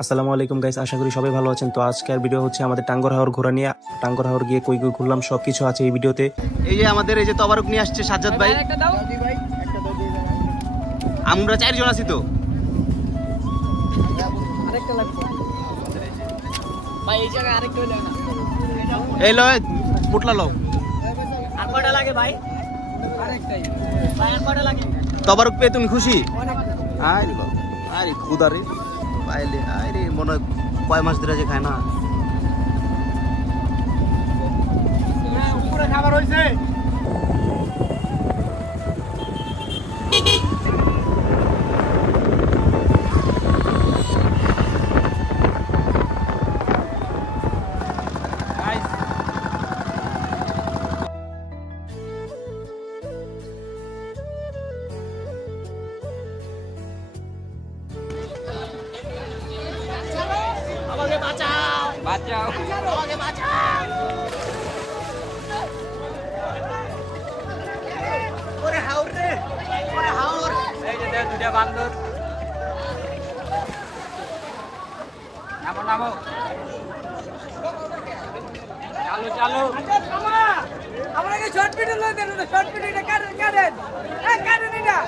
আসসালামু আলাইকুম গাইস, আশা করি সবাই ভালো আছেন। তো আজকের ভিডিও হচ্ছে আমাদের টাঙ্গর হাওর ঘোরা নিয়ে। টাঙ্গর হাওর গিয়ে কই কই ঘুরলাম সবকিছু আছে এই ভিডিওতে। এই যে আমাদের এই যে তবারক নিয়ে আসছে সাজ্জাদ ভাই। আমরা 4 জন আছি তো। আরেকটা লাগবে ভাই, এই জায়গায় আরেকটা হলো না। এই লয় পুটলা লও। আর কয়টা লাগে ভাই? আরেকটাই ভাই। আর কয়টা লাগে? তবারক পেয়ে তুমি খুশি? অনেক। আরে বাবা, আরে খুদা রে পাইলে, আরে মনে হয় কয় মাস ধরে যে খায় না। উপরে খাবার হইছে। আমাকে বাঁচাও, বাঁচাও, আমাকে বাঁচাও। ওরে হাওর রে, ওরে হাওর। এই যে দুইটা বান্দর। নামো নামো, চালু চালু। আমরা কি শর্ট ভিডিও লই দেন? শর্ট ভিডিওটা কাটেন কাটেন, এই কাটেন এটা।